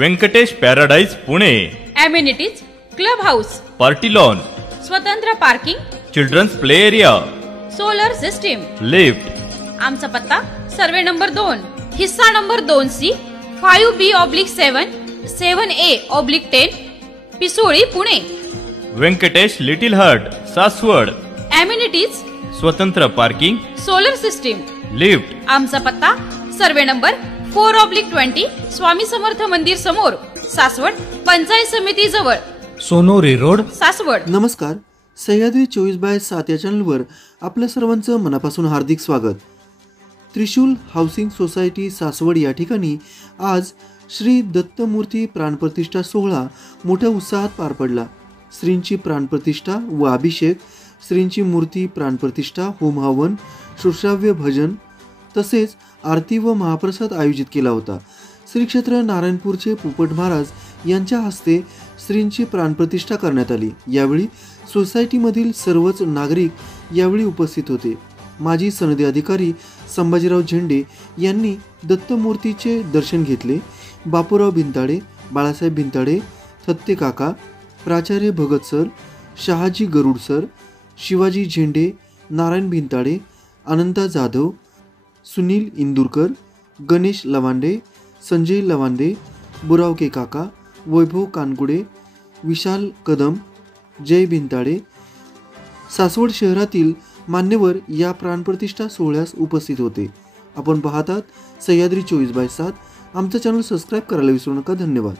Venkatesh paradise Pune. Amenities club house, party lawn, स्वतंत्र parking, children's play area, solar system, lift. आमचा पत्ता survey number 2, हिस्सा number 2C, 5B/7, 7A/10, Pisoli Pune. Venkatesh little hut Saswad. Amenities स्वतंत्र parking, solar system, lift. आमचा पत्ता survey number 4/20, Swami Samarth मंदिर समोर, सासवड, पंचायत समिती जवळ, सोनोरी रोड, सासवड. नमस्कार. सह्याद्री 24/7 या चॅनलवर आपल्या सर्वांचं मनापासून हार्दिक स्वागत. त्रिशूल हाऊसिंग सोसायटी सासवड या ठिकाणी आज श्री दत्तमूर्ती प्राणप्रतिष्ठा सोहळा मोठ्या उत्साहात पार पडला. श्रींची प्राणप्रतिष्ठा व अभिषेक, श्रींची मूर्ती प्राणप्रतिष्ठा, होम हवन, श्रोश्राव्य भजन तसेच आरती व महाप्रसाद आयोजित केला होता. श्री क्षेत्र नारायणपूरचे पोपट महाराज यांच्या हस्ते श्रींची प्राणप्रतिष्ठा करण्यात आली. यावेळी सोसायटीमधील सर्वच नागरिक यावेळी उपस्थित होते. माजी सनदी अधिकारी संभाजीराव झेंडे यांनी दत्तमूर्तीचे दर्शन घेतले. बापूराव भिंताडे, बाळासाहेब भिंताडे, थत्ते काका, प्राचार्य भगत सर, शहाजी गरुड सर, शिवाजी झेंडे, नारायण भिंताडे, अनंता जाधव, सुनील इंदुरकर, गणेश लवांडे, संजय लवांडे, बुरावके काका, वैभव कानकुडे, विशाल कदम, जय भिंताडे, सासवड शहरातील मान्यवर या प्राणप्रतिष्ठा सोहळ्यास उपस्थित होते. आपण पाहतात सह्याद्री 24/7. आमचा चॅनल सबस्क्राईब करायला विसरू नका. धन्यवाद.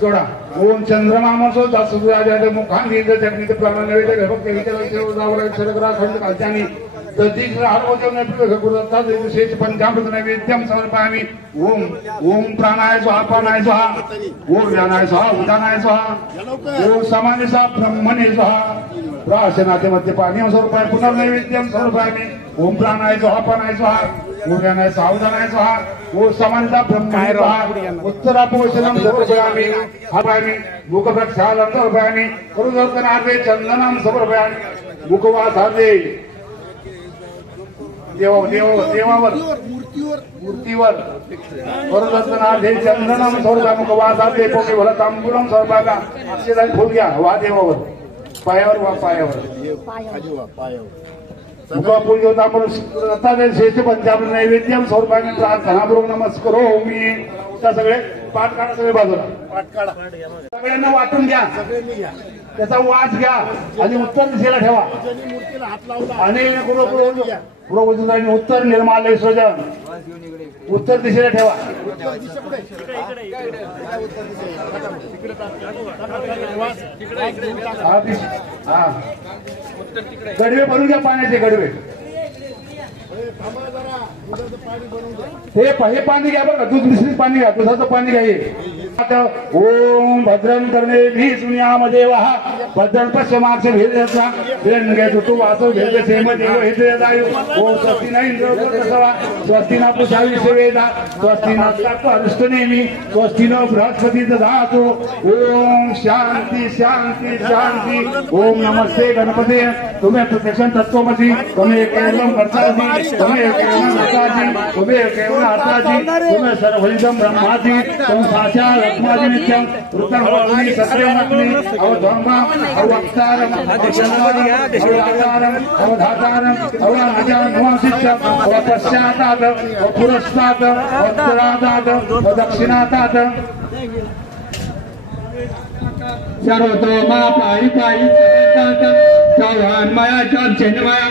जोडा ओम चंद्रनामसो दासुराजाचे मुखांगी जगनीत प्राण नैवेद्य भक्त विचारांचे जावरा सरगरा खंड कालचानी दधीक आरोग्य नैवेद्य गुरुदत्ता विशेष पंचामृत नैवेद्यम समर्पयामि. ओम ओम प्राणाय स्वाहा, प्राणाय स्वाहा, ओम व्यानाय स्वाहा, उदानाय स्वाहा, ओम समाने स्वाहा, ब्रह्मणे स्वाहा, प्राशनाते मध्य पाणी समर्पयामि. पुनर्नैवेद्यम समर्पयामि. ओम प्राणाय स्वाहा, प्राणाय स्वाहा, ओम व्यानाय स्वाहा, उदानाय स्वाहा, ओम समानता ब्रह्मणे स्वाहा, उत्तरापोषणम समर्पयामि. हवामि मुखप्रक्षालन समर्पयामि. करुदर्शनार्थे चंदनम समर्पयामि. मुखवासार्थे देवावर मूर्तीवर करुदर्शनार्थे चंदनम समर्पयामि. मुखवासार्थे पोके तांबूलम समर्पयामि. अक्षरांनी फुल घ्या वा देवावर, पायावर वा पायावर मुखापूर घेऊन आपण श्रेष्ठ पंचामृत नैवेद्यम स्वरूपाने प्रार्थनापूर्वक नमस्कारो. मी सगळे पाठ काढा सगळे बाजूला. सगळ्यांना वाटून घ्या, त्याचा वास घ्या आणि उत्तर दिशेला ठेवा. आणि उत्तर निर्मालय सृजन उत्तर दिशेला ठेवा. गडवे भरून घ्या, पाण्याचे गडवे. हे पाणी घ्या बरं का, दूध मिश्रित पाणी घ्या, दुधाचं पाणी घ्या. ओम भद्रं कर्णेभिः शृणुयामदेव देवः भद्रं पश्यमाक्ष भेदयत्वा हिरण्यकेतु वासो भेदसेम देव हेतयदायु. ओम स्वस्ति न इंद्रो प्रसवा स्वस्ति न पूषा विश्ववेदा स्वस्ति न तत्व अरिष्टनेमि स्वस्ति न बृहस्पति दधातु. ओम शांति शांति शांति. ओम नमस्ते गणपते तुम्हें प्रत्यक्षं तत्त्वमसि तुम्हें केवलं कर्तासि तुम्हें केवलं कर्तासि तुम्हें केवलं हर्तासि तुम्हें सर्वभूतं ब्रह्मासि तुम साक्षात् आत्मादि नित्यं वृत्तं सत्यमग्नि अवधर्मा अवक्तारम अवचंद्रम अवधातारम अवनजानुवासितं अवपश्चातात् अवपुरस्तात् अवत्तरातात् अवदक्षिणातात्. सर्वतोमा पायी पायी चौहानमया च चिन्मया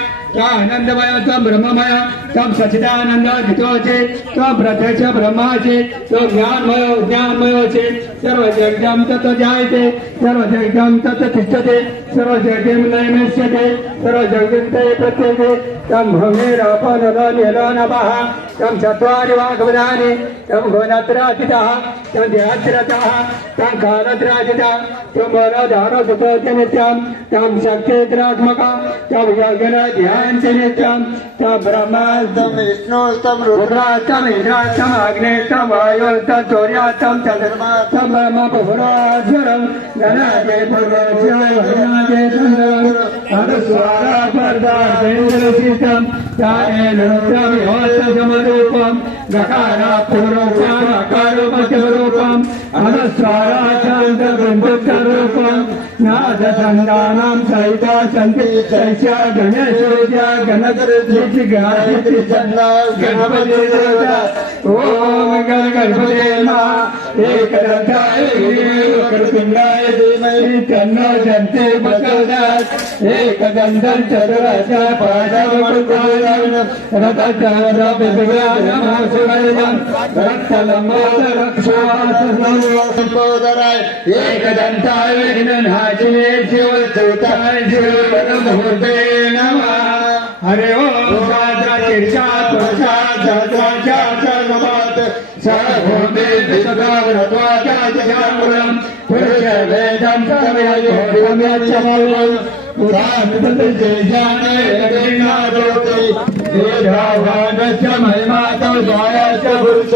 आनंदमय तम ब्रह्ममय तम सचिदानंद जितोचे तम प्रत्यक्ष ब्रह्माचे तो ज्ञानमय चे सर्व जगदम तत् जायते सर्व जगदम तत् तिष्ठते सर्व जगदम नैमिष्यते सर्व जगदन्ते प्रत्येके तम भूमिरापनदनिलनभः तम चत्वारि वाग्वदानि तम गुणत्रयाजितः तम ध्यात्रतः तम कालत्रयाजितः तम मनोधारसुतो नित्यं तम शक्तित्रात्मका तम यज्ञ नित्यं तम ब्रह्मास्तं विष्णुस्तं रुद्रास्तं इंद्रास्तं अग्निस्तं वायुस्तं सूर्यास्तं चंद्रमास्तं ब्रह्मपुराज्वरं गणादे पूर्वज्योतिनादे चन्द्रं अनुस्वारापर्दार्देन्द्रसितं तानेन रुद्रं योत्समरूपं गकारा पूर्वोक्तं अकारोपचरूपं अनुस्वाराचान्तबिन्दुरूपं नादसन्दानं सहिता सन्ति सैष्या गणेश गणपति ओम गणपते नमः. एकदन्ताय वक्रतुण्डाय धीमहि तन्नो दन्ति प्रचोदयात्. एकदन्तं चतुरस्य पादवक्रतुण्डं रथचरविभ्रमसुरजं रक्तलम्बोदरक्षासनम्बोदराय. एकदन्ताय विघ्ननाशिने शिवदूताय शिवपरमूर्ते नमः. हरे ओम साद्रा कीर्षा पुरुषा साद्राचा सर्वमात् सर्वभूते विश्वदावरत्वाचा जगामुरं पुरुष वेदं सर्वयोगमयच्छमलं पुराणपतिजेशाने रवीनादोति देहावानस्य महिमातो जायस्य पुरुष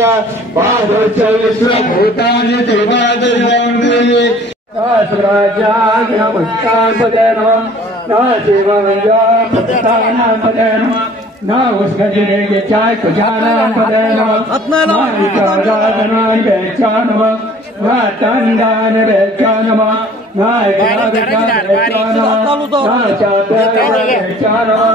पादोच्च विश्वभूतानि देवादयन्ति. सहस्राज्ञापदे नमः न शिवविद्यापदानां पदे नमः न उष्णजिने चाय कुजानां पदे नमः न विकाराधनां वेच्छा नमः न तन्दान वेच्छा नमः न एकादशान वेच्छा नमः न चातुर्वेद वेच्छा नमः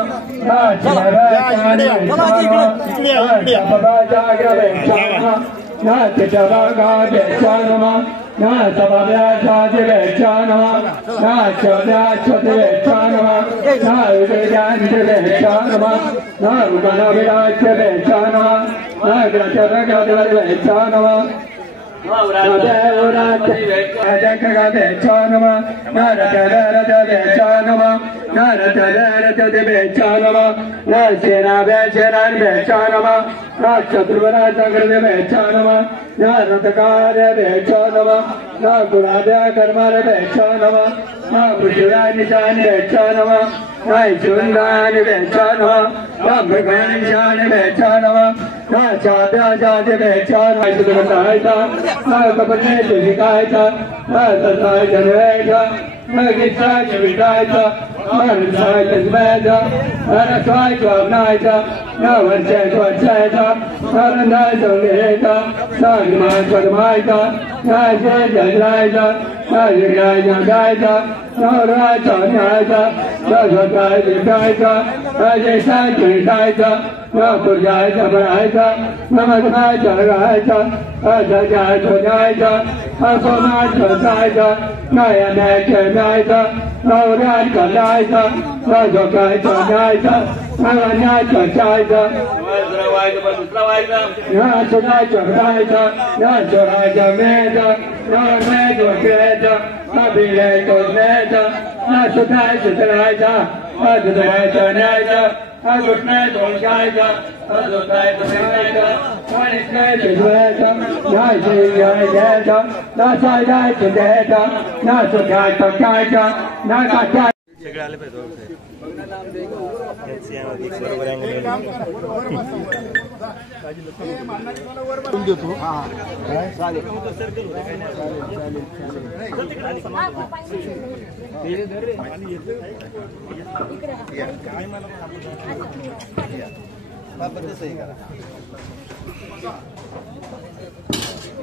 न चिरराचान वेच्छा नमः न जपदाजाग्र वेच्छा नमः न चितभागा वेच्छा नमः न सभाव्याचार्य वेच्छा नमः न चौद्याच्युत वेच्छा नमः न विवेकानंद वेच्छा नमः न गणविराज्य वेच्छा नमः न ग्रचरगदवर वेच्छा नमः न देवराज्य वेच्छा नमः न रजरज वेच्छा नमः न रजरज वेच्छा नमः न सेना वेच्छा नमः न चतुर्वराजग्र वेच्छा नमः न रथकार वेच्छा नमः न गुणाद्या कर्मर वेच्छा नमः न पृथ्व्यानिशान वेच्छा नमः न चुंदान वेच्छा नमः न मृगानिशान वेच्छा नमः न चाद्याजात वेच्छा नमः न कपटे शिकायता न तथाय जनवेता न गीताय विदायता न रसाय जन्मयता न रसाय स्वामनायता न वर्षाय वर्षायता न रंधाय संगेता न अग्निमाय पदमायता न जय जयरायता न जगाय जगायता न राय चान्यायता न स्वताय विदायता न जयसाय विदायता न तुझ्यायचा बनायचा नमस्कारायचा लगायचा अजाय ठेवायचा असोनाय ठेवायचा नयनायचा न्यायचा नवऱ्यात करायचा राजोकायचा न्यायचा नवऱ्याचा चायचा या सुनायचा करायचा या चोरायचा मेचा या मेचा केचा या बिलायचा न्यायचा या सुनायचा करायचा अजायचा न्यायचा अगुटनाय दोषायचा अजोतायचा मेचा वाणिज्यायचा द्वयाचा नाशय द्यायचा नासायचा द्यायचा नासुखायचा कायचा नाकाचा सगळे आले पाहिजे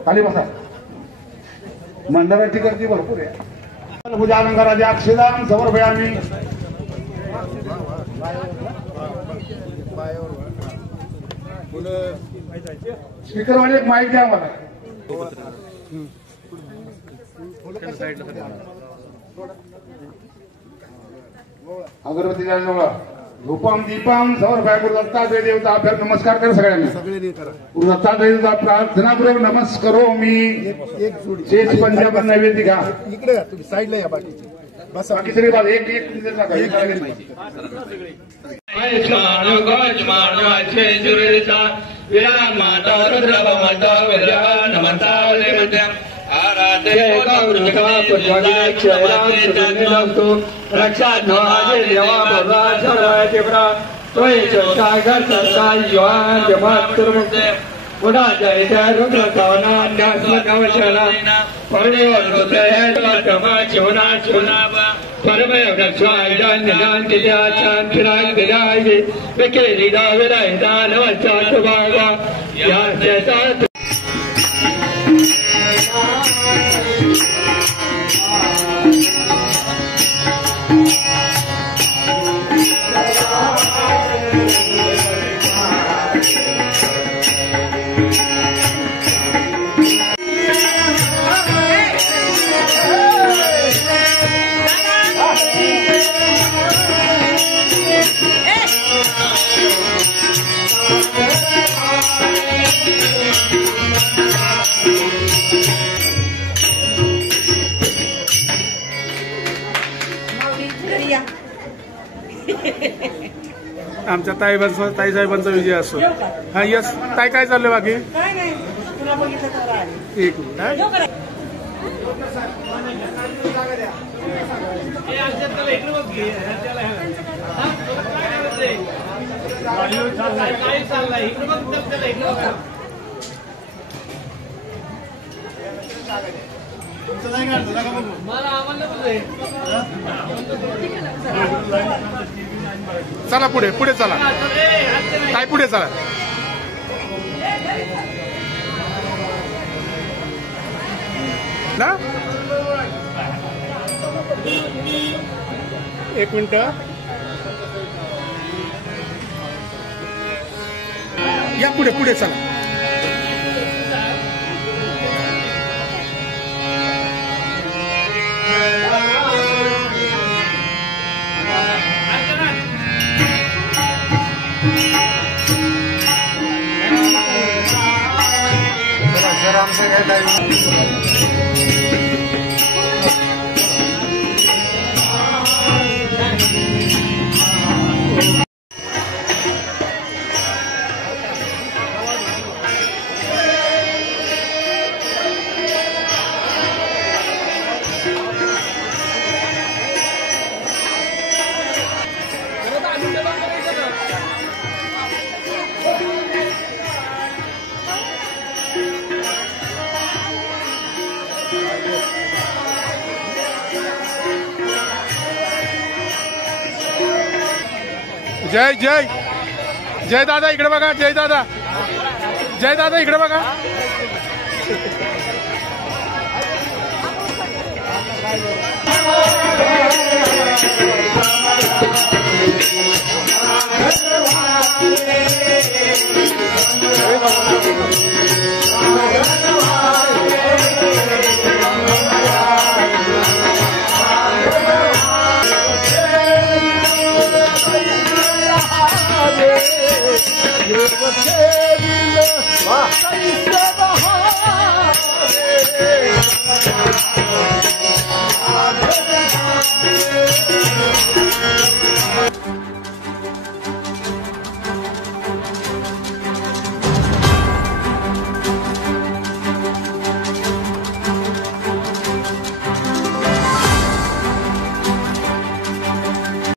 खाली बसा. मंडळाची गर्दी भरपूर आहे. पूजा अलंकाराचे अक्षदान समर्पयामी. स्पीकरवाले एक माईक द्या मला. अगरबत्ती द्या. रूपम दीपम समर्पया. गुरु दत्तात्रय देवता अभ्यास नमस्कार कर सगळ्यांनी. गुरु दत्तात्रय देवता प्रार्थना पूर्वक नमस्कारो मी. शेष पंजाब नैवेद्य घ्या. इकडे तुम्ही साईडला या बाकीचे बस बाकी सगळी बाजू एक एक आयुष्मान गोजमान वाचे जुरेचा विराम माता रुद्रव माता विराम नमता देवत्याम आराधे गौरका पुजारी क्षयराम सुनिलंतु रक्षात नवाजे देवा भगवान सर्वाचे प्रा तोय सागर सत्ता युवान जमातुर्मुक्ते पुढा जय जय रुद्र कवना न्यासमकवचना परमेश्वर कमा चोना चोनावा परमेश्वर ज्ञान दिल्याचान फिराय विराय विकेरी दाविराय दानवचात बाबा या त्याचा आमच्या ताई साहेबांचा विजय असो. हा यस ताई काय चाललंय बाकी एक मिनिट. चला पुढे पुढे चला काय पुढे चला. ना एक मिनिट या पुढे पुढे चला. जय जय जय दादा इकडे बघा. जय दादा इकडे बघा. Thank you.